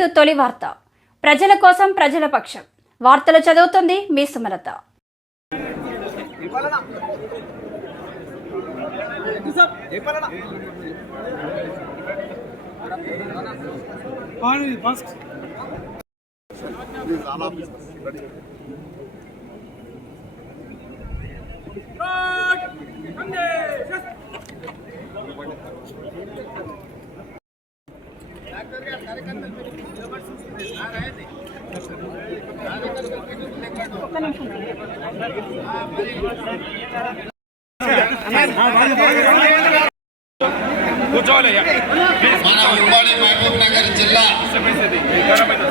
To తొలి వార్త. ప్రజల కోసం ప్రజల పక్షం. వార్తలు చదువుతుంది మీ సుమలత. కూర్చోవాలి ఇక. మన ఉమ్మడి మహబూబ్ నగర్ జిల్లా చెప్పేసేది. ఈ గరం అయితే.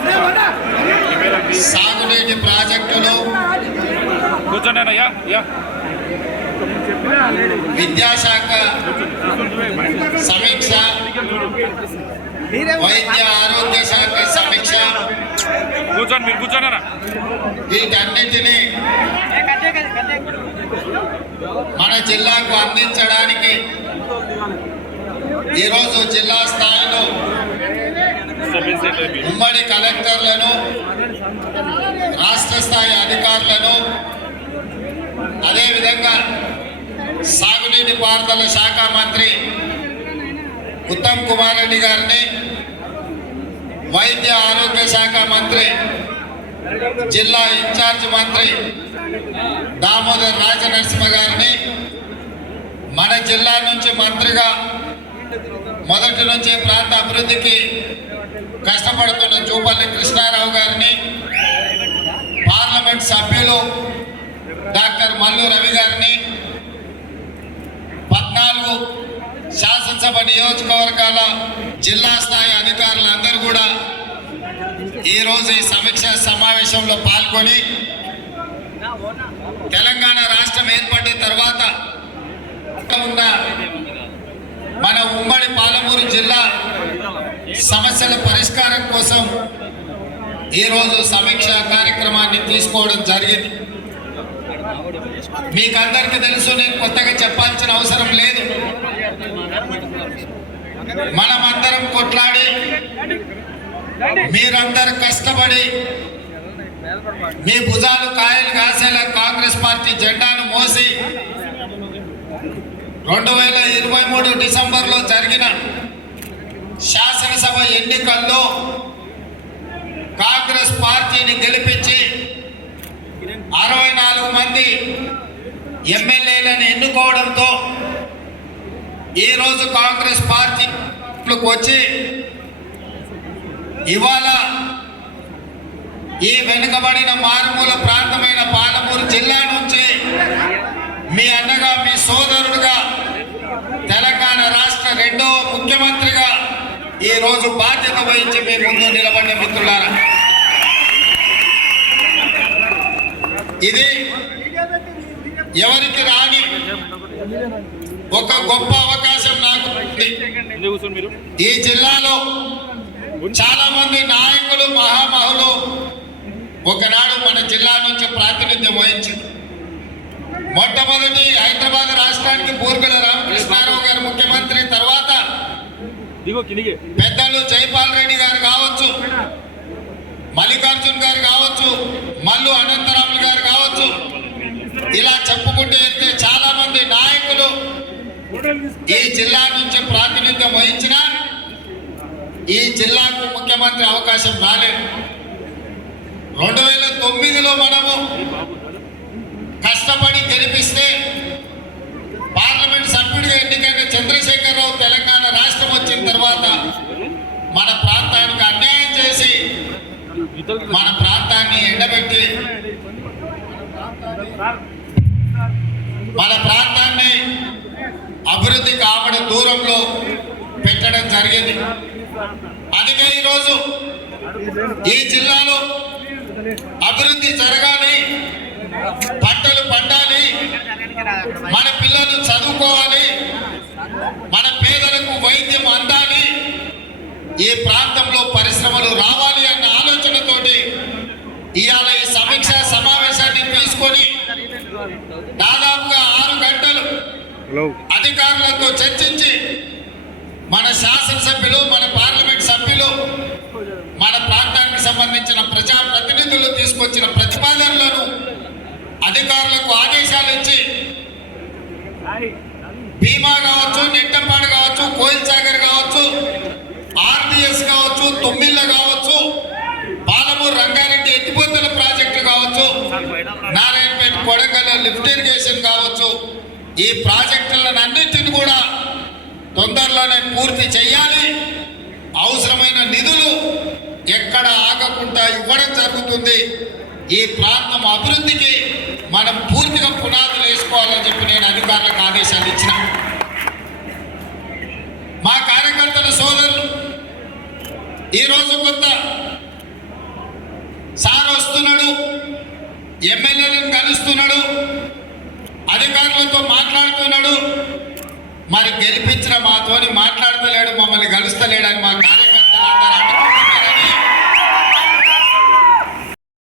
సాగునీటి ప్రాజెక్టులు కూర్చోండి అన్న, యా, యా. విద్యాశాఖ సమీక్ష వైద్య ఆరోగ్య శాఖ సమీక్ష కూర్చోండి మీరు కూర్చోండి అన్న. వీటన్నిటిని మన జిల్లాకు అందించడానికి ఈరోజు జిల్లా స్థాయిలో. ఉమ్మడి కలెక్టర్లను రాష్ట్ర స్థాయి అధికారులను అదేవిధంగా సాగునీటి పారుదల శాఖ మంత్రి ఉత్తమ్ కుమార్ రెడ్డి గారిని వైద్య ఆరోగ్య శాఖ మంత్రి జిల్లా ఇన్ఛార్జ్ మంత్రి దామోదర్ రాజనరసింహ గారిని మన జిల్లా నుంచి మంత్రిగా మొదటి నుంచి ప్రాంత అభివృద్ధికి కష్టపడుతున్న జూపల్లి కృష్ణారావు గారిని పార్లమెంట్ సభ్యులు డాక్టర్ మల్లు రవి గారిని పద్నాలుగు శాసనసభ నియోజకవర్గాల జిల్లా స్థాయి అధికారులందరూ కూడా ఈరోజు ఈ సమీక్ష సమావేశంలో పాల్గొని తెలంగాణ రాష్ట్రం ఏర్పడిన తర్వాత ఉన్న మన ఉమ్మడి పాలమూరు జిల్లా సమస్యల పరిష్కారం కోసం ఈరోజు సమీక్ష కార్యక్రమాన్ని తీసుకోవడం జరిగింది. మీకందరికీ తెలుసు నేను కొత్తగా మనమందరం కొట్లాడి మీరందరూ కష్టపడి మీ భుజాలు కాయలు కాసేలా కాంగ్రెస్ పార్టీ జెండాను మోసి రెండు వేల ఇరవై మూడు డిసెంబర్లో జరిగిన శాసనసభ ఎన్నికల్లో కాంగ్రెస్ పార్టీని గెలిపించి అరవై నాలుగు మంది ఎమ్మెల్యేలను ఎన్నుకోవడంతో ఈరోజు కాంగ్రెస్ పార్టీలకు వచ్చి ఇవాళ ఈ వెనుకబడిన మారుమూల ప్రాంతమైన పాలమూరు జిల్లా నుంచి మీ అన్నగా మీ సోదరుడుగా తెలంగాణ రాష్ట్ర రెండో ముఖ్యమంత్రిగా ఈ రోజు బాధ్యత వహించి మీ ముందు నిలబడిన మిత్రులారా. ఇది ఎవరికి రాని ఒక గొప్ప అవకాశం నాకు ఈ జిల్లాలో చాలా మంది నాయకులు మహామహులు ఒకనాడు మన జిల్లా నుంచి ప్రాతినిధ్యం వహించింది మొట్టమొదటి హైదరాబాద్ రాష్ట్రానికి పూర్వీల రామకృష్ణారావు గారు ముఖ్యమంత్రి తర్వాత పెద్దలు జైపాల్ రెడ్డి గారు కావచ్చు మల్లికార్జున్ గారు కావచ్చు మల్లు అనంతరాములు గారు కావచ్చు. ఇలా చెప్పుకుంటే వెళ్తే చాలా మంది నాయకులు ఈ జిల్లా నుంచి ప్రాతినిధ్యం వహించిన ఈ జిల్లాకు ముఖ్యమంత్రి అవకాశం రాలేదు. రెండు వేల తొమ్మిదిలో మనము కష్టపడి గెలిపిస్తే పార్లమెంట్ సభ్యుడిగా ఎన్నికైన చంద్రశేఖరరావు తెలంగాణ రాష్ట్రం వచ్చిన తర్వాత మన ప్రాంతానికి అన్యాయం చేసి మన ప్రాంతాన్ని ఎండబెట్టి మన ప్రాంతాన్ని అభివృద్ధి కావడ దూరంలో పెట్టడం జరిగింది. అందుకే ఈరోజు ఈ జిల్లాలో అభివృద్ధి జరగాలి పంటలు పండాలి మన పిల్లలు చదువుకోవాలి మన పేదలకు వైద్యం అందాలి ఈ ప్రాంతంలో పరిశ్రమలు రావాలి అన్న ఆలోచనతోటి ఇవాళ ఈ సమీక్ష సమావేశాన్ని తీసుకొని దాదాపుగా ఆరు గంటలు అధికారులతో చర్చించి మన శాసనసభ్యులు మన పార్లమెంట్ సభ్యులు మన ప్రాంతానికి సంబంధించిన ప్రజాప్రతినిధులు తీసుకొచ్చిన ప్రతిపాదనలను అధికారులకు ఆదేశాలు ఇచ్చి భీమా కావచ్చు నెట్టంపాడు కావచ్చు కోయిల్ సాగర్ కావచ్చు ఆర్డిఎస్ కావచ్చు తొమ్మిళ్ళ కావచ్చు పాలమూరు రంగారెడ్డి ఎత్తిపోతుల ప్రాజెక్టు కావచ్చు నారాయణపేట కొడంగల్ లిఫ్ట్ ఇరిగేషన్ కావచ్చు ఈ ప్రాజెక్టులను అన్నింటిని కూడా తొందరలోనే పూర్తి చేయాలి. అవసరమైన నిధులు ఎక్కడ ఆగకుండా ఇవ్వడం జరుగుతుంది. ఈ ప్రాంతం అభివృద్ధికి మనం పూర్తిగా పునాదులు వేసుకోవాలని చెప్పి నేను అధికారులకు ఆదేశాలు ఇచ్చిన. మా కార్యకర్తల సోదరులు ఈరోజు కొంత సార్ వస్తున్నాడు ఎమ్మెల్యేలను కలుస్తున్నాడు అధికారులతో మాట్లాడు గెలిపించిన మాతోని మాట్లాడతలేడు మమ్మల్ని కలుస్తలేడని మా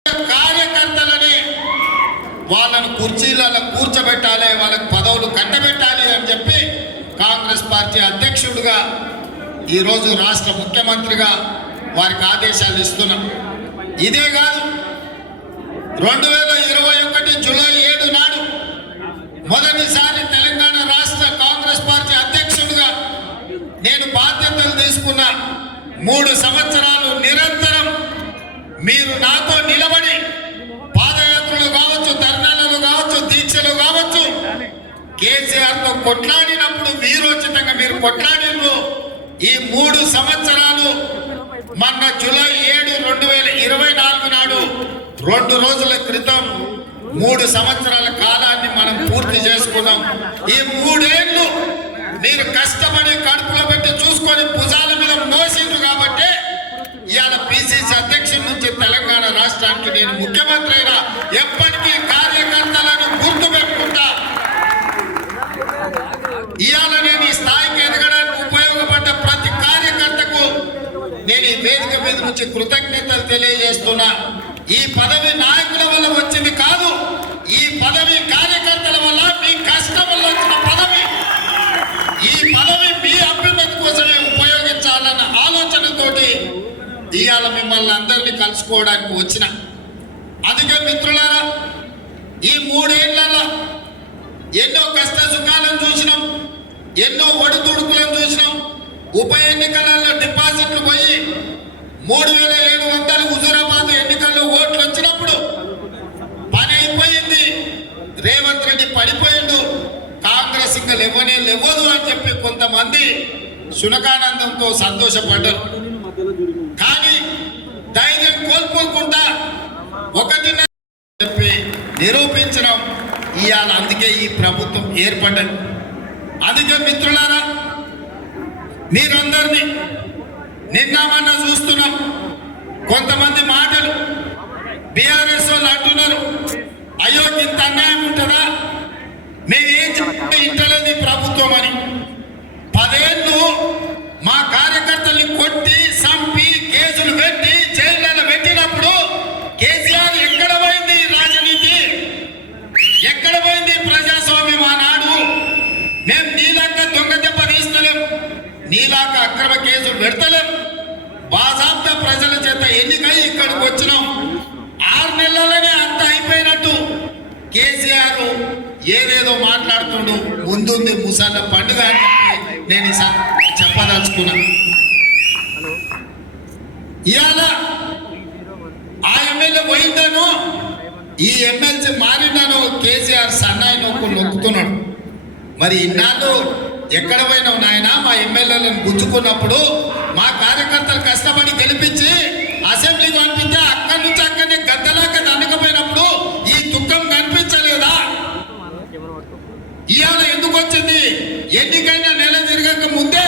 కార్యకర్తలు కార్యకర్తలని వాళ్ళను కుర్చీలలో కూర్చోబెట్టాలి వాళ్ళకి పదవులు కట్టబెట్టాలి అని చెప్పి కాంగ్రెస్ పార్టీ అధ్యక్షుడిగా ఈరోజు రాష్ట్ర ముఖ్యమంత్రిగా వారికి ఆదేశాలు ఇస్తున్నాం. ఇదే కాదు రెండు వేల ఇరవై ఒకటి జూలై ఏడు నాడు మొదటిసారి తెలంగాణ రాష్ట్ర కాంగ్రెస్ పార్టీ అధ్యక్షుడిగా నేను బాధ్యతలు తీసుకున్న మూడు సంవత్సరాలు నిరంతరం మీరు నాతో నిలబడి పాదయాత్రలు కావచ్చు ధర్నాలు కావచ్చు దీక్షలు కావచ్చు కేసీఆర్తో కొట్లాడినప్పుడు వీరోచితంగా మీరు కొట్లాడినరు ఈ మూడు సంవత్సరాలు మొన్న జూలై ఏడు రెండు వేల ఇరవై నాలుగు నాడు రెండు రోజుల క్రితం మూడు సంవత్సరాల కాలాన్ని మనం పూర్తి చేసుకున్నాం. ఈ మూడేళ్ళు మీరు కష్టపడి కడుపులో పెట్టి చూసుకొని పూజ నేను ముఖ్యమంత్రి అయినా ఎప్పటికీ కార్యకర్తలను గుర్తు పెట్టుకుంటా. ఇవాళ నేను ఈ స్థాయికి ఎదగడానికి ఉపయోగపడ్డ ప్రతి కార్యకర్తకు నేను ఈ వేదిక మీద నుంచి కృతజ్ఞతలు తెలియజేస్తున్నా. ఈ పదవి నాయకుల వల్ల వచ్చింది కాదు ఈ పదవి కార్యకర్తల వల్ల మీ కష్టం వల్ల వచ్చిన పదవి. ఈ పదవి మీ అభ్యున్నతి కోసమే ఉపయోగించాలన్న ఆలోచనతోటి ఇవాళ మిమ్మల్ని అందరినీ కలుసుకోవడానికి వచ్చిన. అందుకే మిత్రులారా ఈ మూడేళ్ళలో ఎన్నో కష్ట సుఖాలను చూసినాం ఎన్నో ఒడిదుడుకులను చూసినాం. ఉప ఎన్నికలలో డిపాజిట్లు పోయి మూడు వేల ఏడు వందలు హుజూరాబాద్ ఎన్నికల్లో ఓట్లు వచ్చినప్పుడు పని అయిపోయింది. రేవంత్ రెడ్డి పడిపోయిండు. కాంగ్రెస్ ఇంకా లేవనే లేవదు అని చెప్పి కొంతమంది శునకానందంతో సంతోషపడ్డారు. కానీ ధైర్యం కోల్పోకుండా ఒకటి చెప్పి నిరూపించడం ఇవాళ అందుకే ఈ ప్రభుత్వం ఏర్పడ్డది. అందుకే మిత్రులారా మీరందరినీ నిన్న మొన్న చూస్తున్నాం. కొంతమంది మాటలు బీఆర్ఎస్ వాళ్ళు అంటున్నారు. అయ్యో ఇంత అన్యాయం ఉంటుందా? మేమేం చెప్తే ఇంటలేదు ఈ ప్రభుత్వం అని. పదేళ్ళు మా కార్యకర్తల్ని కొట్టి చంపి కేసులు పెట్టి జైళ్ళలో పెట్టినప్పుడు కేసీఆర్ ఎక్కడ పోయింది ఈ రాజనీతి ఎక్కడ పోయింది ఈ ప్రజాస్వామ్యం ఆనాడు మేము నీలాగా దొంగ దెబ్బ తీస్తలేం నీలాగా అక్రమ కేసులు పెడతలేం బాజాబ్త ప్రజల చేత ఎన్నికై ఇక్కడికి వచ్చినాం ఆరు నెలలనే అంత అయిపోయినట్టు కేసీఆర్ ఏదేదో మాట్లాడుతుండు ముందుంది ముసాల పండుగ అని నేను స- చెప్పదలుచుకున్నా. ఇవాళ ఆ ఎమ్మెల్యే పోయిందను ఈ ఎమ్మెల్సీ మారినాను కేసీఆర్ సన్నాయి నొక్కు నొక్కుతున్నాడు. మరి ఇన్నాళ్ళు ఎక్కడ పోయినావు నాయన? మా ఎమ్మెల్యేలను గుంజుకున్నప్పుడు మా కార్యకర్తలు కష్టపడి గెలిపించి ఇవాళ ఎందుకు వచ్చింది? ఎన్నికైనా నెల తిరగక ముందే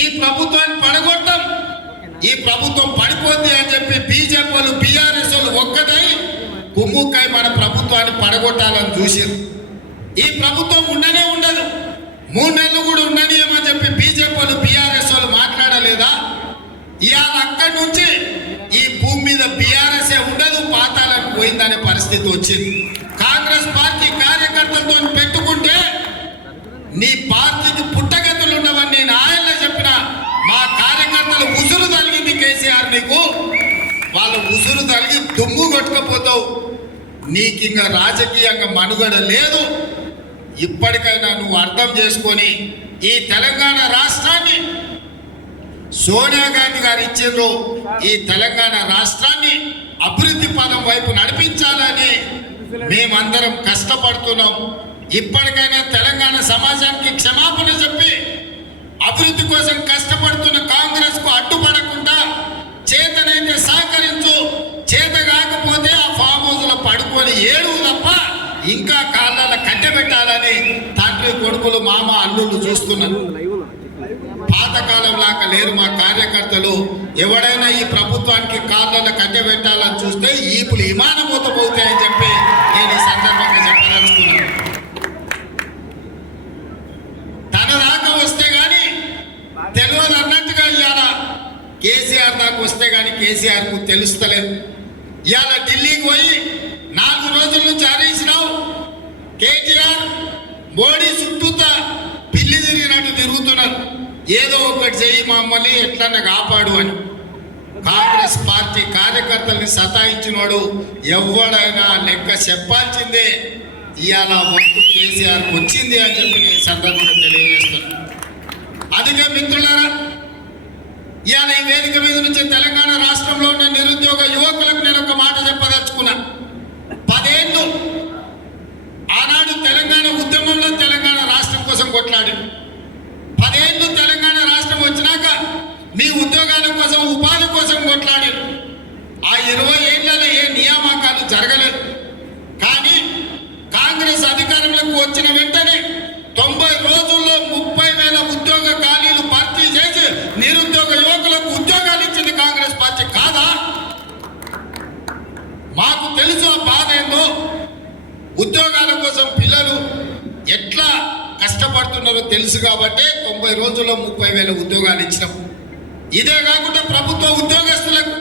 ఈ ప్రభుత్వాన్ని పడగొట్టం. ఈ ప్రభుత్వం పడిపోద్ది అని చెప్పి బీజేపీ వాళ్ళు బీఆర్ఎస్ వాళ్ళు ఒక్కటై కుమ్ముక్కాయ మన ప్రభుత్వాన్ని పడగొట్టాలని చూసారు ఈ ప్రభుత్వం ఉండనే ఉండదు. మూడు నెలలు కూడా ఉండనియమని చెప్పి బీజేపీ వాళ్ళు బీఆర్ఎస్ వాళ్ళు మాట్లాడలేదా? ఇవాళ అక్కడి నుంచి ఈ భూమి మీద బీఆర్ఎస్ ఉండదు పాతాలకు పోయిందనే పరిస్థితి వచ్చింది. కాంగ్రెస్ పార్టీ కార్యకర్తలతో నీ పార్టీకి పుట్టగతులు ఉండవని నేను ఆయన చెప్పిన మా కార్యకర్తలు ఉసురు తగిలింది కేసీఆర్ నీకు. వాళ్ళ ఉసురు తలిగి దుమ్ము కొట్టుకపోతావు. నీకు ఇంకా రాజకీయంగా మనుగడ లేదు. ఇప్పటికైనా నువ్వు అర్థం చేసుకొని ఈ తెలంగాణ రాష్ట్రాన్ని సోనియా గాంధీ గారు ఇచ్చిండ్రు. ఈ తెలంగాణ రాష్ట్రాన్ని అభివృద్ధి పదం వైపు నడిపించాలని మేమందరం కష్టపడుతున్నాం. ఇప్పటికైనా తెలంగాణ సమాజానికి క్షమాపణ చెప్పి అభివృద్ధి కోసం కష్టపడుతున్న కాంగ్రెస్కు అడ్డుపడకుండా చేతనైతే సహకరించు చేత కాకపోతే ఆ ఫామ్ హౌస్లో పడుకొని ఏడు తప్ప ఇంకా కాళ్ళ కట్టె పెట్టాలని తండ్రి కొడుకులు మామ అల్లుళ్ళు చూస్తున్నారు. పాతకాలం లాగా లేరు మా కార్యకర్తలు. ఎవడైనా ఈ ప్రభుత్వానికి కాళ్ళలో కట్టె పెట్టాలని చూస్తే ఈపులు విమానమూత పోతాయని చెప్పి నేను ఈ సందర్భంగా చెప్పదలుచుకున్నాను తన దాకా వస్తే గాని తెలియదు అన్నట్టుగా ఇవాళ కేసీఆర్ దాకా వస్తే గాని కేసీఆర్కు తెలుస్తలేదు. ఇవాళ ఢిల్లీకి పోయి నాలుగు రోజుల నుంచి హరీష్ రావు కేటీఆర్ మోడీ చుట్టూతా పిల్లి తిరిగినట్టు తిరుగుతున్నారు. ఏదో ఒకటి చెయ్యి మమ్మల్ని ఎట్లన్నా కాపాడు అని. కాంగ్రెస్ పార్టీ కార్యకర్తల్ని సతాయించినోడు ఎవడైనా లెక్క చెప్పాల్సిందే. ఇవాళ వంతు కేసీఆర్ వచ్చింది అని చెప్పి నేను సందర్భంగా తెలియజేస్తున్నాను అందుకే మిత్రులారా ఇవాళ ఈ వేదిక మీద నుంచి తెలంగాణ రాష్ట్రంలో ఉన్న నిరుద్యోగ యువకులకు నేను ఒక మాట చెప్పదలుచుకున్నా. పదేళ్ళు ఆనాడు తెలంగాణ ఉద్యమంలో తెలంగాణ రాష్ట్రం కోసం కొట్లాడి పదేళ్ళు తెలంగాణ రాష్ట్రం వచ్చినాక మీ ఉద్యోగాల కోసం ఉపాధి కోసం కొట్లాడారు ఆ ఇరవై ఏళ్ళలో ఏ నియామకాలు జరగలేదు. కానీ కాంగ్రెస్ అధికారంలోకి వచ్చిన వెంటనే తొంభై రోజుల్లో ముప్పై వేల ఉద్యోగ ఖాళీలు భర్తీ చేసి నిరుద్యోగ యువకులకు ఉద్యోగాలు ఇచ్చింది కాంగ్రెస్ పార్టీ కాదా? మాకు తెలుసు ఆ బాధ ఏందో. ఉద్యోగాల కోసం పిల్లలు ఎట్లా కష్టపడుతున్నారో తెలుసు కాబట్టి తొంభై రోజుల్లో ముప్పై వేల ఉద్యోగాలు ఇచ్చినాం. ఇదే కాకుండా ప్రభుత్వ ఉద్యోగస్తులకు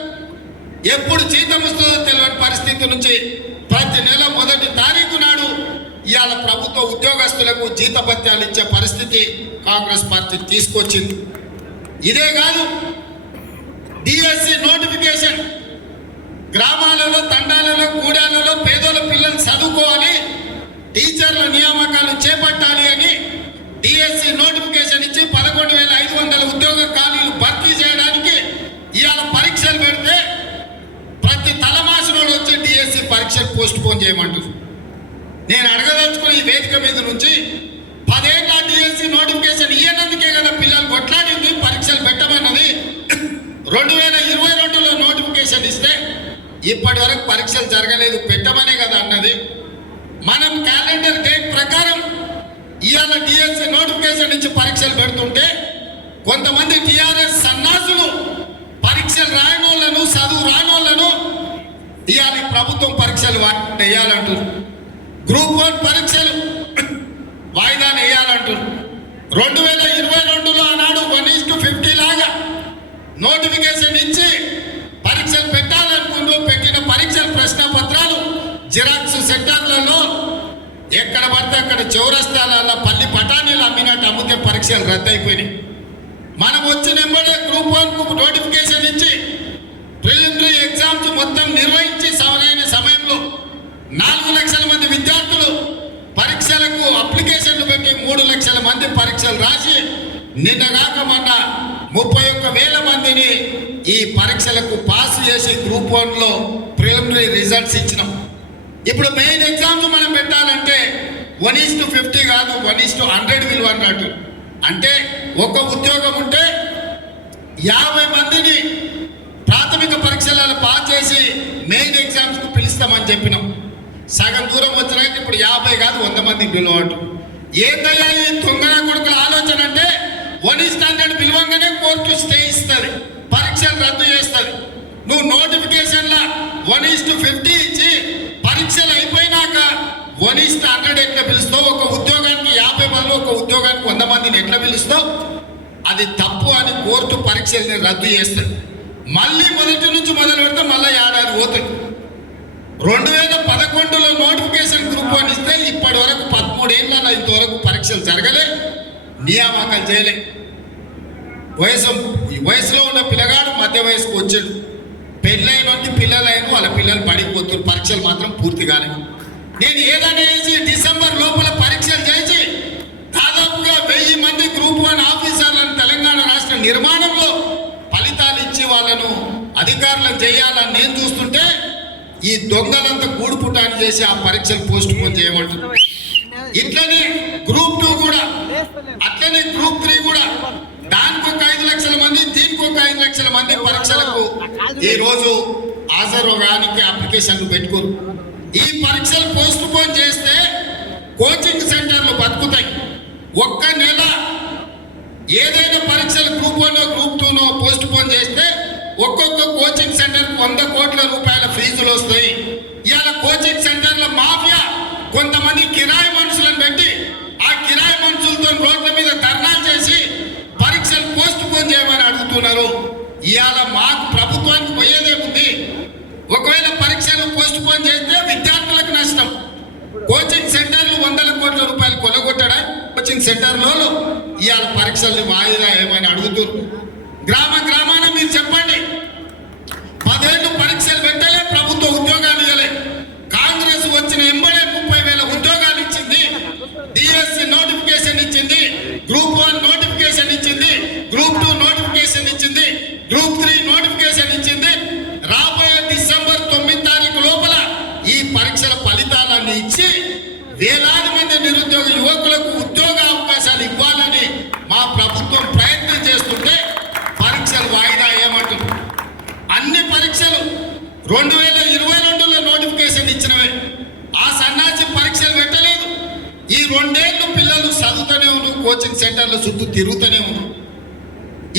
ఎప్పుడు జీతం వస్తుందో తెలియని పరిస్థితి నుంచి ప్రతి నెల మొదటి తారీఖు నాడు ఇవాళ ప్రభుత్వ ఉద్యోగస్తులకు జీతభత్యాలు ఇచ్చే పరిస్థితి కాంగ్రెస్ పార్టీ తీసుకొచ్చింది. ఇదే కాదు డిఎస్సి నోటిఫికేషన్. గ్రామాలలో తండాలలో గూడాలలో పేదల పిల్లలు చదువుకోవాలి టీచర్ల నియామకాలు చేపట్టాలి అని డిఎస్సి నోటిఫికేషన్ ఇచ్చి పదకొండు వేల ఐదు వందల ఉద్యోగ ఖాళీలు భర్తీ చేయడానికి ఇవాళ పరీక్షలు పెడితే ప్రతి తలమాసినోడు వచ్చి డిఎస్సి పరీక్ష పోస్ట్ పోన్ చేయమంటారు నేను అడగదలుచుకుని ఈ వేదిక మీద నుంచి పదేళ్ళ డిఎస్సి నోటిఫికేషన్ ఇయ్యనందుకే కదా పిల్లలు కొట్లాడింది పరీక్షలు పెట్టమన్నది. రెండు వేల ఇరవై రెండులో నోటిఫికేషన్ ఇస్తే ఇప్పటి వరకు పరీక్షలు జరగలేదు పెట్టమనే కదా అన్నది. మనం క్యాలెండర్ డేట్ ప్రకారం ఇవాళ డిఎస్సి నోటిఫికేషన్ నుంచి పరీక్షలు పెడుతుంటే కొంతమంది టీఆర్ఎస్ సన్నాసులు పరీక్షలు రాయనోళ్ళను చదువు రానోళ్ళను ఇవాళ ప్రభుత్వం పరీక్షలు వా- వేయాలంటారు గ్రూప్ వన్ పరీక్షలు వాయిదా వేయాలంటారు రెండు వేల ఇరవై రెండులో ఆనాడు వన్ ఈస్ టు ఫిఫ్టీ లాగా నోటిఫికేషన్ ఇచ్చి పరీక్షలు పెట్టాలనుకుంటూ పెట్టిన పరీక్షల ప్రశ్న పత్రాలు జిరాక్స్ సెంటర్లలో ఎక్కడ పడితే అక్కడ చౌరస్తాలలో పల్లి పటానీలు అమ్మినట్టు అమ్మితే పరీక్షలు రద్దయిపోయినాయి. మనం వచ్చిన వెంబడే గ్రూప్ వన్కు నోటిఫికేషన్ ఇచ్చి ప్రిలిమినరీ ఎగ్జామ్స్ మొత్తం నిర్వహించి సరైన సమయంలో నాలుగు లక్షల మంది విద్యార్థులు పరీక్షలకు అప్లికేషన్లు పెట్టి మూడు లక్షల మంది పరీక్షలు రాసి నిన్నగాక మొన్న ముప్పై ఒక్క వేల మందిని ఈ పరీక్షలకు పాస్ చేసి గ్రూప్ వన్లో ప్రిలిమినరీ రిజల్ట్స్ ఇచ్చినాం. ఇప్పుడు మెయిన్ ఎగ్జామ్స్ మనం పెట్టాలంటే వన్ ఈస్ టు ఫిఫ్టీ కాదు వన్ ఈస్ టు హండ్రెడ్ విలువ అన్నట్టు. అంటే ఒక ఉద్యోగం ఉంటే యాభై మందిని ప్రాథమిక పరీక్షలలో పాస్ చేసి మెయిన్ ఎగ్జామ్స్కు పిలుస్తామని చెప్పినాం. సగం దూరం వచ్చినాక ఇప్పుడు యాభై కాదు వంద మంది పిలవట్టు. ఏందయ్యా ఈ తొంగన కొడుకుల ఆలోచన అంటే వన్ స్టాండర్డ్ పిలవంగానే కోర్టు స్టే ఇస్తుంది పరీక్షలు రద్దు చేస్తుంది నువ్వు నోటిఫికేషన్ల వన్ ఈస్ టు ఫిఫ్టీ ఇచ్చి పరీక్షలు అయిపోయినాక వన్ ఈస్ హండ్రెడ్ ఎట్లా పిలుస్తావు? ఒక ఉద్యోగానికి యాభై మంది ఒక ఉద్యోగానికి వంద మందిని ఎట్లా పిలుస్తావు? అది తప్పు అని కోర్టు పరీక్షల్ని రద్దు చేస్తాడు. మళ్ళీ మొదటి నుంచి మొదలు పెడితే మళ్ళీ ఏడాది పోతుంది. రెండు వేల పదకొండులో నోటిఫికేషన్ గ్రూప్ అని ఇస్తే ఇప్పటి వరకు పదమూడేళ్ళ ఇంతవరకు పరీక్షలు జరగలే. నియామకాలు చేయలే. వయసు ఈ వయసులో ఉన్న పిల్లగాడు మధ్య వయసుకు వచ్చాడు. పెళ్ళైనోకి వాళ్ళ పిల్లలు పడిపోతున్నారు పరీక్షలు మాత్రం పూర్తి కాలేదు. నేను ఏదైనా చేసి డిసెంబర్ లోపల పరీక్షలు చేసి దాదాపుగా వెయ్యి మంది గ్రూప్ వన్ ఆఫీసర్లను తెలంగాణ రాష్ట్ర నిర్మాణంలో ఫలితాలు ఇచ్చి వాళ్ళను అధికారులను చేయాలని నేను చూస్తుంటే ఈ దొంగలంతా గూడుపుటాన్ని చేసి ఆ పరీక్షలు పోస్ట్ పోన్ చేయమంటున్నాను ఇట్లనే గ్రూప్ టూ కూడా. అట్లనే గ్రూప్ త్రీ కూడా. దానికి ఒక ఐదు లక్షల మంది దీనికి ఒక ఐదు లక్షల మంది పరీక్షలకు ఈ రోజు హాజరుగానికి అప్లికేషన్లు పెట్టుకోరు. ఈ పరీక్షలు పోస్ట్ పోన్ చేస్తే కోచింగ్ సెంటర్లు బతుకుతాయి. ఒక్క నెల ఏదైనా పరీక్షలు గ్రూప్ వన్ గ్రూప్ టూనో పోస్ట్ పోన్ చేస్తే ఒక్కొక్క కోచింగ్ సెంటర్ వంద కోట్ల రూపాయల ఫీజులు వస్తాయి. ఇవాళ కోచింగ్ సెంటర్ల మాఫియా కొంతమంది కిరాయి మనుషులను పెట్టి ఆ కిరాయి మనుషులతో రోడ్ల మీద ధర్నా చేసి పరీక్షలు పోస్ట్ పోన్ చేయమని అడుగుతున్నారు. ఇవాళ మాకు ప్రభుత్వానికి పోయేదే ఉంది. ఒకవేళ పరీక్షలు పోస్ట్ పోన్ చేస్తే విద్యార్థులకు నష్టం. కోచింగ్ సెంటర్లు వందల కోట్ల రూపాయలు కొనగొట్టడా? కోచింగ్ సెంటర్లో ఇవాళ పరీక్షల్ని వాయిదా ఏమైనా అడుగుతున్నారు. గ్రామ గ్రామాన మీరు చెప్పండి పదేళ్ళు పరీక్షలు పెట్టలే ప్రభుత్వ ఉద్యోగాలు ఇవ్వలే కాంగ్రెస్ వచ్చిన ఎంబడే ముప్పై వేల ఉద్యోగాలు ఇచ్చింది డిఎస్సి నోటిఫికేషన్ ఇచ్చింది గ్రూప్ వన్ నోటిఫికేషన్ ఇచ్చింది గ్రూప్ టూ నోటిఫికేషన్ ఇచ్చింది గ్రూప్ త్రీ నోటిఫికేషన్ ఇచ్చింది రాబోయే డిసెంబర్ తొమ్మిది తారీఖు లోపల ఈ పరీక్షల ఫలితాలన్నీ ఇచ్చి వేలాది మంది నిరుద్యోగ యువకులకు ఉద్యోగ అవకాశాలు ఇవ్వాలని మా ప్రభుత్వం ప్రయత్నం చేస్తుంటే పరీక్షలు వాయిదా ఏమంటుంది అన్ని పరీక్షలు రెండు వేల ఇరవై రెండులో నోటిఫికేషన్ ఇచ్చినవే ఆ సన్నాసి పరీక్షలు పెట్టలేదు ఈ రెండేళ్ళు పిల్లలు చదువుతూనే ఉన్నారు కోచింగ్ సెంటర్ల చుట్టూ తిరుగుతూనే ఉన్నాం.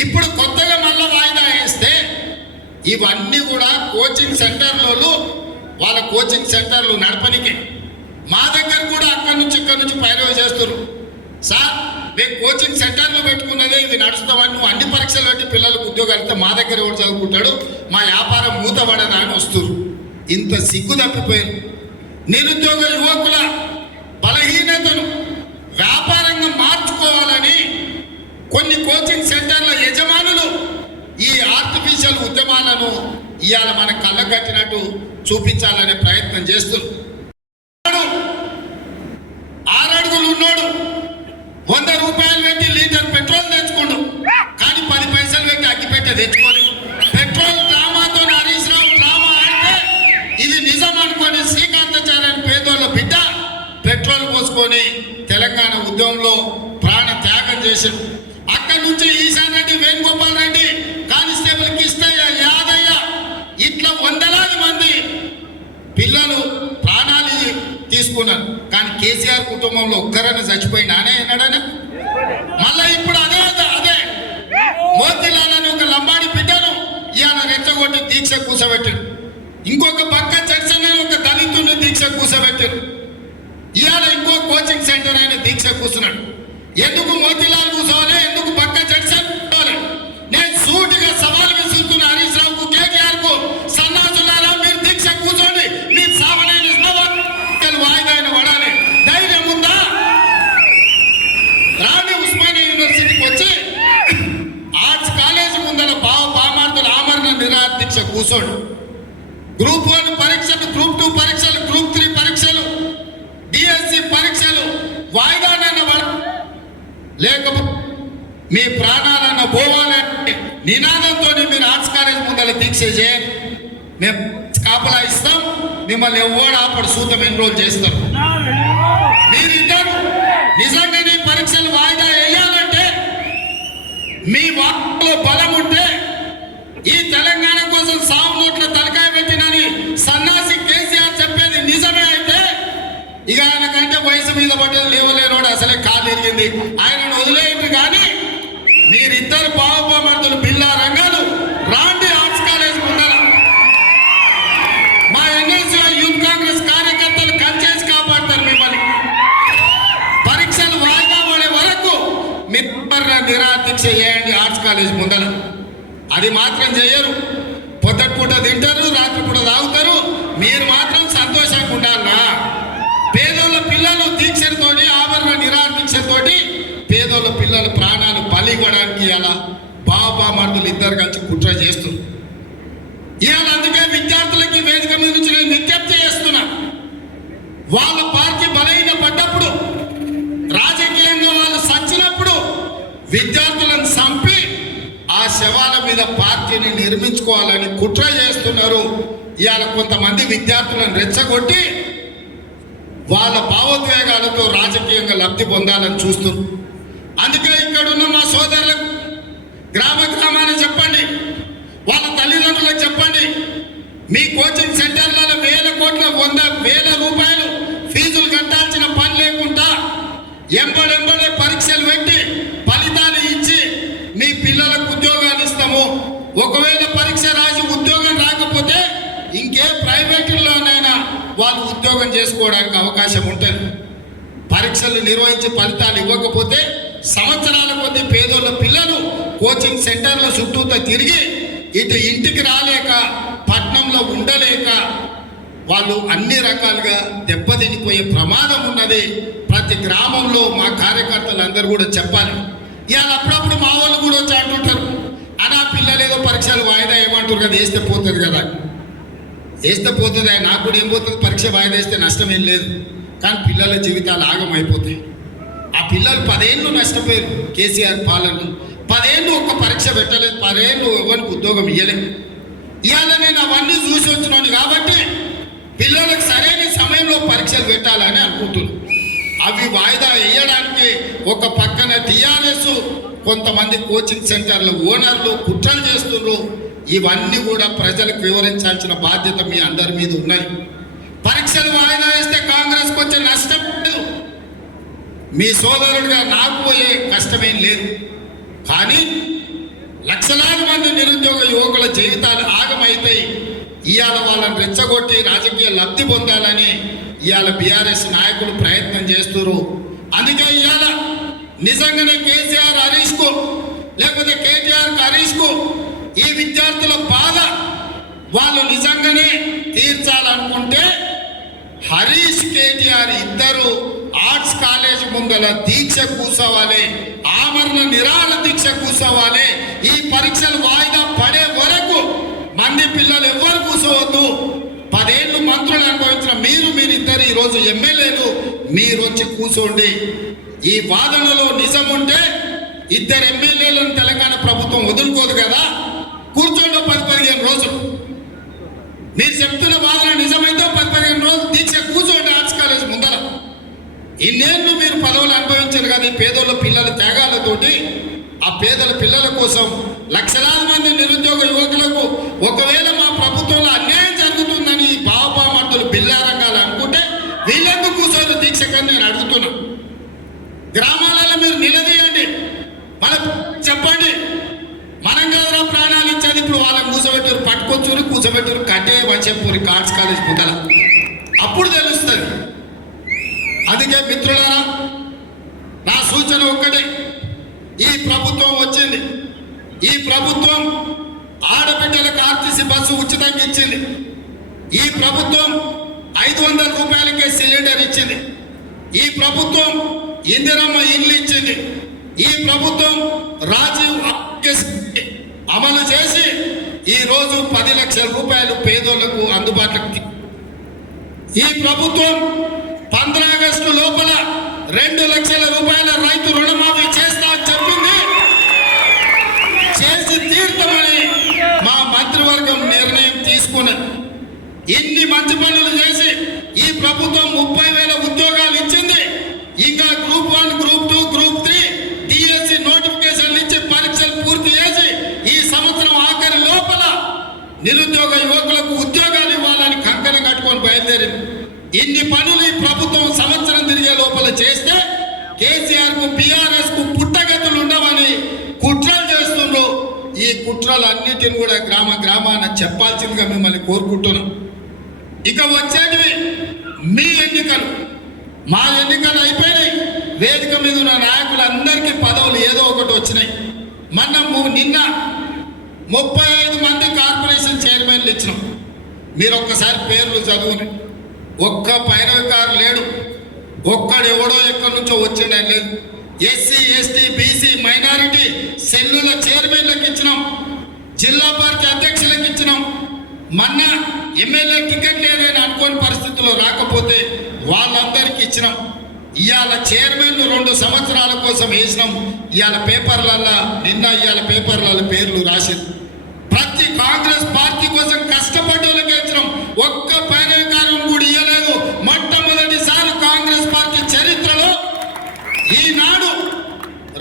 ఇప్పుడు కొత్తగా మళ్ళీ వాయిదా వేస్తే ఇవన్నీ కూడా కోచింగ్ సెంటర్లలో వాళ్ళ కోచింగ్ సెంటర్లు నడపనికే. మా దగ్గర కూడా అక్కడి నుంచి ఇక్కడి నుంచి పైరవి చేస్తారు సార్ మేము కోచింగ్ సెంటర్లు పెట్టుకున్నదే ఇవి నడుస్తామని నువ్వు అన్ని పరీక్షలు పెట్టి పిల్లలకు ఉద్యోగాలు ఇస్తే మా దగ్గర ఎవరు చదువుకుంటాడు? మా వ్యాపారం మూతపడదా అని వస్తారు ఇంత సిగ్గు తప్పిపోయారు నిరుద్యోగ యువకుల బలహీనతను వ్యాపారంగా మార్చుకోవాలని కొన్ని కోచింగ్ సెంటర్ల యజమానులు ఈ ఆర్టిఫిషియల్ ఉద్యమాలను ఇవాళ మన కళ్ళ కట్టినట్టు చూపించాలనే ప్రయత్నం చేస్తున్నారు. చేశాడు అక్కడి నుంచి ఈశాన్ రెడ్డి వేణుగోపాల్ రెడ్డి కానిస్టేబుల్ కిష్టయ్య యాదయ్య ఇట్లా వందలాది మంది పిల్లలు ప్రాణాలు తీసుకున్నారు. కానీ కేసీఆర్ కుటుంబంలో ఒక్కరైనా చచ్చిపోయినానే అన్నాడనా మళ్ళా ఇప్పుడు అదే అదే మోతిలాల్ అని ఒక లంబాడి బిడ్డను ఇవాళ రెచ్చగొట్టి దీక్ష కూసబెట్టాడు. ఇంకొక పక్క చర్చన ఒక దళితుడిని దీక్ష కూసబెట్టాడు. ఇవాళ ఇంకో కోచింగ్ సెంటర్ ఆయన దీక్ష కూర్చున్నాడు ఎందుకు మోతీలాల్ కూర్చోవాలి? ఎందుకు పక్క చర్చ నేను సూటిగా సవాల్ విసురుతున్న హరీష్ రావుకు కేటీఆర్కు సన్నాసులారా మీరు దీక్ష కూర్చోండి. మీరు సావనైన సవాల్ వాయిదా అయిన పడాలి ధైర్యం ఉందా? రాణి ఉస్మానియా యూనివర్సిటీకి వచ్చి ఆర్ట్స్ కాలేజ్ ముందర పావు బామార్తుల ఆమరణ నిరాహార దీక్ష కూర్చోండి. గ్రూప్ వన్ పరీక్షలు గ్రూప్ టూ పరీక్షలు గ్రూప్ త్రీ పరీక్షలు డిఎస్సి పరీక్షలు వాయిదా పడ లేకపోతే మీ ప్రాణాలన్న పోవాలంటే నినాదంతో మీరు ఆర్ట్స్ కాలేజ్ ముందర దీక్ష చేయండి మేము కాపలా ఇస్తాం. మిమ్మల్ని ఎవడు ఆపడు. సూతం ఎన్రోల్ చేస్తారు? మీరిద్దరు నిజంగా నీ పరీక్షలు వాయిదా వేయాలంటే మీ వాక్లో బలం ఉంటే ఈ తెలంగాణ కోసం సాగు నోట్ల తలకాయ పెట్టినని సన్నాసి కేసీఆర్ చెప్పేది నిజమే అయితే ఇక ఆయనకంటే వయసు మీద పడ్డది లేవలేనోడు అసలే కాలు ఎరిగింది. ఆయనను వదిలేయండి కానీ మీరిద్దరు బావబామర్దులు బిల్లా రంగాలు రాండి ఆర్ట్స్ కాలేజ్ ముందర. మా ఎన్ఎస్యూ యూత్ కాంగ్రెస్ కార్యకర్తలు కంచేసి కాపాడతారు మిమ్మల్ని. పరీక్షలు వాయిదా పడే వరకు మిమ్మల్ని నిరాదీక్ష చేయండి ఆర్ట్స్ కాలేజ్ ముందర. అది మాత్రం చేయరు. పొద్దుటి పూట తింటారు రాత్రి పూట తాగుతారు. మీరు మాత్రం సంతోషంగా ఉండాలన్నా పేదోళ్ళ పిల్లలు దీక్షతోటి ఆభరణ నిరాదీక్షతోటి పేదోళ్ళ పిల్లల ప్రాణాలు బలి ఇవ్వడానికి బాబా మర్దులు ఇద్దరు కలిసి కుట్ర చేస్తున్నారు. ఇవాళ అందుకే విద్యార్థులకి వేదిక మీద నుంచి నేను విజ్ఞప్తి చేస్తున్నా. వాళ్ళ పార్టీ బలహీన పడ్డప్పుడు రాజకీయంగా వాళ్ళు సచ్చినప్పుడు విద్యార్థులను చంపి ఆ శవాల మీద పార్టీని నిర్మించుకోవాలని కుట్ర చేస్తున్నారు. ఇవాళ కొంతమంది విద్యార్థులను రెచ్చగొట్టి వాళ్ళ భావోద్వేగాలతో రాజకీయంగా లబ్ధి పొందాలని చూస్తున్నారు. అందుకే ఇక్కడున్న మా సోదరులు గ్రామ గ్రామాన్ని చెప్పండి వాళ్ళ తల్లిదండ్రులకు చెప్పండి మీ కోచింగ్ సెంటర్లలో వేల కోట్ల వంద వేల రూపాయలు ఫీజులు కట్టాల్సిన పని లేకుండా ఎంబడెంబడే పరీక్షలు పెట్టి ఫలితాలు ఇచ్చి మీ పిల్లలకు ఉద్యోగాలు ఇస్తాము. ఒకవేళ పరీక్ష రాసి ఉద్యోగం రాకపోతే ఇంకే ప్రైవేటుల్లోనైనా వాళ్ళు ఉద్యోగం చేసుకోవడానికి అవకాశం ఉంటుంది. పరీక్షలు నిర్వహించి ఫలితాలు ఇవ్వకపోతే సంవత్సరాల కొద్ది పేదోళ్ళ పిల్లలు కోచింగ్ సెంటర్ల చుట్టూతో తిరిగి ఇటు ఇంటికి రాలేక సమాజంలో ఉండలేక వాళ్ళు అన్ని రకాలుగా దెబ్బతినిపోయే ప్రమాదం ఉన్నది. ప్రతి గ్రామంలో మా కార్యకర్తలు అందరూ కూడా చెప్పాలి. ఇవాళ అప్పుడప్పుడు మా వాళ్ళు కూడా వచ్చి అంటుంటారు. అనా పిల్లలు ఏదో పరీక్షలు వాయిదా ఏమంటారు కదా వేస్తే పోతుంది కదా. వేస్తే పోతుంది నాకు కూడా ఏం పోతుంది? పరీక్ష వాయిదా వేస్తే నష్టం ఏం లేదు. కానీ పిల్లల జీవితాలు ఆగమైపోతాయి. ఆ పిల్లలు పదేళ్ళు నష్టపోయారు. కేసీఆర్ పాలన పదేళ్ళు ఒక్క పరీక్ష పెట్టలేదు పదేళ్ళు ఎవరికి ఉద్యోగం ఇవ్వలేదు ఇవాళ నేను అవన్నీ చూసి వచ్చినాను కాబట్టి పిల్లలకు సరైన సమయంలో పరీక్షలు పెట్టాలని అనుకుంటున్నాను అవి వాయిదా వేయడానికి ఒక పక్కన టీఆర్ఎస్ కొంతమంది కోచింగ్ సెంటర్ల ఓనర్లు కుట్రలు చేస్తున్నారు ఇవన్నీ కూడా ప్రజలకు వివరించాల్సిన బాధ్యత మీ అందరి మీద ఉన్నాయి పరీక్షలు వాయిదా వేస్తే కాంగ్రెస్కి వచ్చే నష్టం లేదు. మీ సోదరుడిగా నాకు పోయే కష్టమేం లేదు. కానీ లక్షలాది మంది నిరుద్యోగ యువకుల జీవితాలు ఆగమైతాయి ఇవాళ వాళ్ళని రెచ్చగొట్టి రాజకీయ లబ్ధి పొందాలని ఇవాళ బీఆర్ఎస్ నాయకులు ప్రయత్నం చేస్తున్నారు అందుకే ఇవాళ నిజంగానే కేసీఆర్ హరీష్కు లేకపోతే కేటీఆర్ హరీష్కు ఈ విద్యార్థుల బాధ వాళ్ళు నిజంగానే తీర్చాలనుకుంటే హరీష్ కేటీఆర్ ఇద్దరు ఆర్ట్స్ కాలేజ్ ముందల దీక్ష కూర్చోవాలి ఆమరణ నిరాళ దీక్ష కూర్చోవాలి. ఈ పరీక్షలు వాయిదా పడే వరకు మంది పిల్లలు ఎవ్వరు కూర్చోవద్దు. పదేళ్ళు మంత్రులు అనుభవించిన మీరు మీరిద్దరు ఈరోజు ఎమ్మెల్యేలు మీరు వచ్చి కూర్చోండి. ఈ వాదనలో నిజం ఉంటే ఇద్దరు ఎమ్మెల్యేలను తెలంగాణ ప్రభుత్వం వదులుకోదు కదా. కూర్చోండి పది పదిహేను రోజులు. మీరు చెప్తున్న వాదన నిజమైతే పది పదిహేను రోజులు దీక్ష కూర్చోండి ఆర్ట్స్ కాలేజ్ ముందర ఇన్నేళ్ళు మీరు పదవులు అనుభవించారు కానీ పేదోళ్ళ పిల్లల త్యాగాలతోటి ఆ పేదల పిల్లల కోసం లక్షలాది మంది నిరుద్యోగ యువకులకు ఒకవేళ మా ప్రభుత్వంలో అన్యాయం జరుగుతుందని ఈ బావపామర్దులు బిల్లారంగాలు అనుకుంటే వీళ్ళెందుకు కూర్చొని దీక్షకని నేను అడుగుతున్నా. గ్రామాలలో మీరు నిలదీయండి. మన చెప్పండి. మనం కదరా ప్రాణాలు ఇచ్చేది. ఇప్పుడు వాళ్ళని కూర్చోబెట్టారు పట్టుకొచ్చురు కూర్చోబెట్టారు కట్టే వచ్చేపూరి కార్డ్స్ కాలేజ్ ముందల అప్పుడు తెలుస్తుంది. అందుకే మిత్రులారా నా సూచన ఒక్కటే. ఈ ప్రభుత్వం వచ్చింది. ఈ ప్రభుత్వం ఆడబిడ్డలకు ఆర్టీసీ బస్సు ఉచితంగా ఇచ్చింది. ఈ ప్రభుత్వం ఐదు వందల రూపాయలకే సిలిండర్ ఇచ్చింది. ఈ ప్రభుత్వం ఇందిరమ్మ ఇల్లు ఇచ్చింది. ఈ ప్రభుత్వం రాజీవ్ అమలు చేసి ఈరోజు పది లక్షల రూపాయలు పేదోళ్ళకు అందుబాటులోకి ఈ ప్రభుత్వం పంద్ర ఆగస్టు లోపల రెండు లక్షల రూపాయల రైతు రుణమాఫీ చేస్తా అని చెప్పింది. చేసి తీర్థమని మా మంత్రివర్గం నిర్ణయం తీసుకున్నది. ఇన్ని మంచి పనులు చేసి ఈ ప్రభుత్వం ముప్పై వేల ఉద్యోగాలు ఇచ్చింది. ఇంకా group one group two group three DSC నోటిఫికేషన్లు ఇచ్చి పరీక్షలు పూర్తి చేసి ఈ సంవత్సరం ఆఖరి లోపల నిరుద్యోగ యువకులకు ఉద్యోగ ఇన్ని పనులు ఈ ప్రభుత్వం సంవత్సరం తిరిగే లోపల చేస్తే కేసీఆర్కు బీఆర్ఎస్కు పుట్టగతులు ఉండవని కుట్రలు చేస్తుండ్రు. ఈ కుట్రలు అన్నిటిని కూడా గ్రామ గ్రామాన చెప్పాల్సిందిగా మిమ్మల్ని కోరుకుంటున్నాం. ఇక వచ్చేటివి మీ ఎన్నికలు. మా ఎన్నికలు అయిపోయినాయి. వేదిక మీద ఉన్న నాయకులందరికీ పదవులు ఏదో ఒకటి వచ్చినాయి. మొన్న నిన్న ముప్పై ఐదు మంది కార్పొరేషన్ చైర్మన్లు ఇచ్చినాం. మీరు ఒక్కసారి పేర్లు చదువుని. ఒక్క పైరవికారు లేడు. ఒక్కడెవడో ఎక్కడి నుంచో వచ్చిండని లేదు ఎస్సీ ఎస్టీ బీసీ మైనారిటీ సెల్లుల చైర్మన్లకు ఇచ్చినాం. జిల్లా పార్టీ అధ్యక్షులకు ఇచ్చినాం. మొన్న ఎమ్మెల్యే టికెట్ లేదని అనుకోని పరిస్థితుల్లో రాకపోతే వాళ్ళందరికీ ఇచ్చినాం. ఇవాళ చైర్మన్ రెండు సంవత్సరాల కోసం వేసినాం. ఇవాళ పేపర్లల్లా నిన్న ఇవాళ పేపర్లలో పేర్లు రాసింది ప్రతి కాంగ్రెస్ పార్టీ కోసం కష్టపడ్డ వాళ్ళకి ఇచ్చినాం. ఒక్క పైన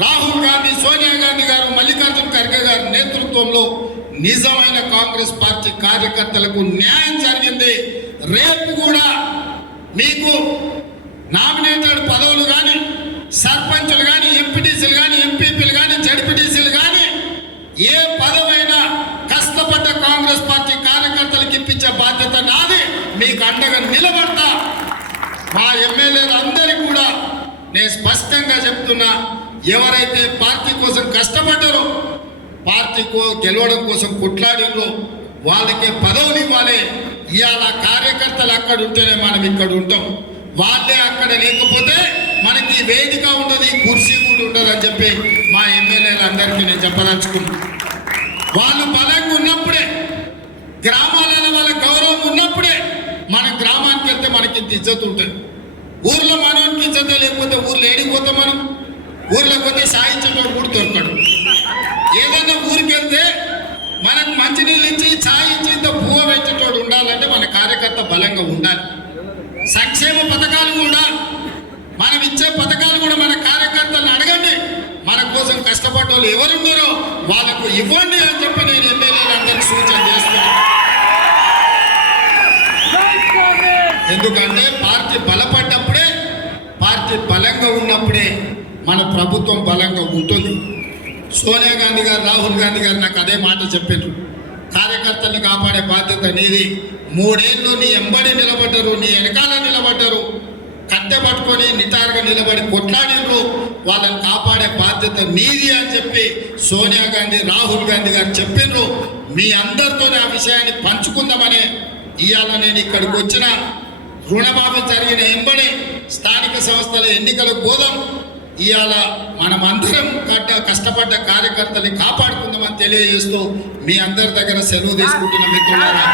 రాహుల్ గాంధీ సోనియా గాంధీ గారు మల్లికార్జున ఖర్గే గారి నేతృత్వంలో నిజమైన కాంగ్రెస్ పార్టీ కార్యకర్తలకు న్యాయం జరిగింది. రేపు కూడా మీకు నామినేటెడ్ పదవులు కానీ సర్పంచులు కానీ ఎంపీటీసీలు కానీ ఎంపీపీలు కానీ జడ్పీటీసీలు కానీ ఏ పదవైనా కష్టపడ్డ కాంగ్రెస్ పార్టీ కార్యకర్తలకు ఇప్పించే బాధ్యత నాది. మీకు అండగా నిలబడతా. మా ఎమ్మెల్యేలు అందరికీ కూడా నేను స్పష్టంగా చెప్తున్నా ఎవరైతే పార్టీ కోసం కష్టపడ్డారో పార్టీ కో గెలవడం కోసం కొట్లాడినో వాళ్ళకి పదవులు ఇవ్వాలి ఇవాళ కార్యకర్తలు అక్కడ ఉంటేనే మనం ఇక్కడ ఉంటాం. వాళ్ళే అక్కడ లేకపోతే మనకి వేదిక ఉండదు ఈ కుర్చీ కూడా ఉండదు అని చెప్పి మా ఎమ్మెల్యేలు అందరికీ నేను చెప్పదలుచుకున్నాను వాళ్ళు బలంగా ఉన్నప్పుడే గ్రామాలలో వాళ్ళ గౌరవం ఉన్నప్పుడే మన గ్రామానికి వెళ్తే మనకి ఇంత ఇజ్జత్ ఉంటుంది. ఊర్లో మనకి ఇజ్జత లేకపోతే ఊర్లో ఏడిపోతాం మనం? ఊర్లో పోతే సాయించేటోడు కూడా దొరకడు. ఏదైనా ఊరికి వెళ్తే మనకు మంచినీళ్ళు ఇచ్చి ఛాయ్ ఇచ్చి ఇంత పెట్టేటోడు ఉండాలంటే మన కార్యకర్త బలంగా ఉండాలి. సంక్షేమ పథకాలు కూడా మనం ఇచ్చే పథకాలు కూడా మన కార్యకర్తలను అడగండి. మన కోసం కష్టపడ్డ వాళ్ళు ఎవరున్నారో వాళ్ళకు ఇవ్వండి అని చెప్పి నేను ఎమ్మెల్యేలందరికీ సూచన చేస్తున్నాను. ఎందుకంటే పార్టీ బలపడ్డప్పుడే పార్టీ బలంగా ఉన్నప్పుడే మన ప్రభుత్వం బలంగా ఉంటుంది. సోనియా గాంధీ గారు రాహుల్ గాంధీ గారు నాకు అదే మాట చెప్పారు. కార్యకర్తలను కాపాడే బాధ్యత నీది. మూడేళ్ళు నీ ఎంబడి నిలబడ్డరు నీ వెనకాల నిలబడ్డరు. కట్టె పట్టుకొని నిటారుగా నిలబడి కొట్లాడినరు వాళ్ళని కాపాడే బాధ్యత నీది అని చెప్పి సోనియా గాంధీ రాహుల్ గాంధీ గారు చెప్పినరు మీ అందరితోనే ఆ విషయాన్ని పంచుకుందామనే ఇవాళ నేను ఇక్కడికి వచ్చిన రుణమాఫీ జరిగిన ఎంబడి స్థానిక సంస్థల ఎన్నికలకు పోదాం. ఇవాళ మనమందరం కట్ట కష్టపడ్డ కార్యకర్తల్ని కాపాడుకుందామని తెలియజేస్తూ మీ అందరి దగ్గర సెలవు తీసుకుంటున్న మిత్రులారా